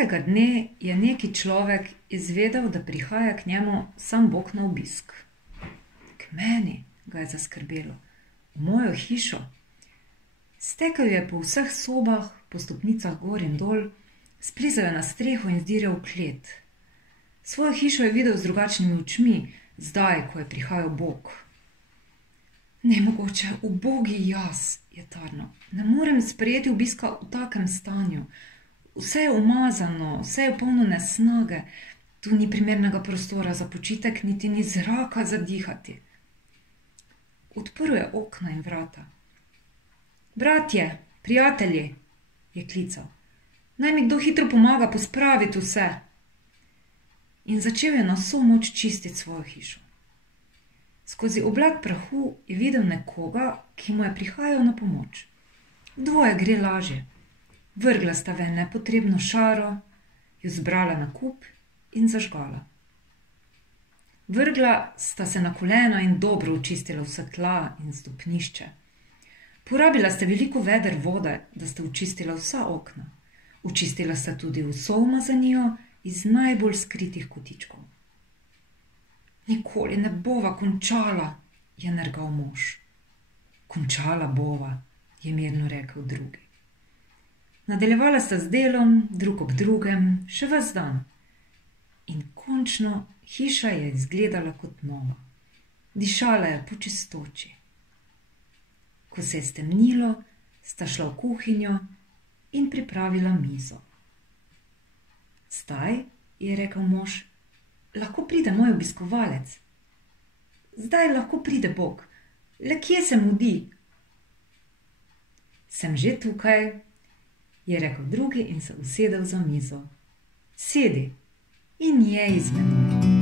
Nekega dne je neki človek izvedel, da prihaja k njemu sam Bog na obisk. K meni, ga je zaskrbelo, v mojo hišo. Stekel je po vseh sobah, po stopnicah gor in dol, splezal je na streho in zdiral v klet. Svojo hišo je videl z drugačnimi očmi, zdaj, ko je prihajal Bog. Nemogoče, ubogi jaz, je tarnal. Ne morem sprejeti obiska v takem stanju. Vse je umazano, vse je polno nesnage, tu ni primernega prostora za počitek, niti ni zraka za dihati. Odprl je okna in vrata. Bratje, prijatelji, je klical, naj mi kdo hitro pomaga pospraviti vse. In začel je na vso moč čistiti svojo hišo. Skozi oblak prahu je videl nekoga, ki mu je prihajal na pomoč. Dvoje gre lažje. Vrgla sta ven nepotrebno šaro, jo zbrala na kup in zažgala. Vrgla sta se na kolena in dobro očistila vse tla in stopnišče. Porabila sta veliko veder vode, da sta očistila vsa okna. Očistila sta tudi vso umazanijo iz najbolj skritih kotičkov. Nikoli ne bova končala, je nergal mož. Končala bova, je mirno rekel drugi. Nadaljevala sta z delom, drug ob drugem, še ves dan. In končno hiša je izgledala kot nova. Dišala je po čistoči. Ko se je stemnilo, sta šla v kuhinjo in pripravila mizo. Zdaj, je rekel mož, lahko pride moj obiskovalec. Zdaj lahko pride Bog. Le kje se mudi? Sem že tukaj, je rekel drugi in se usedel za mizo. Sedi in jej z menoj.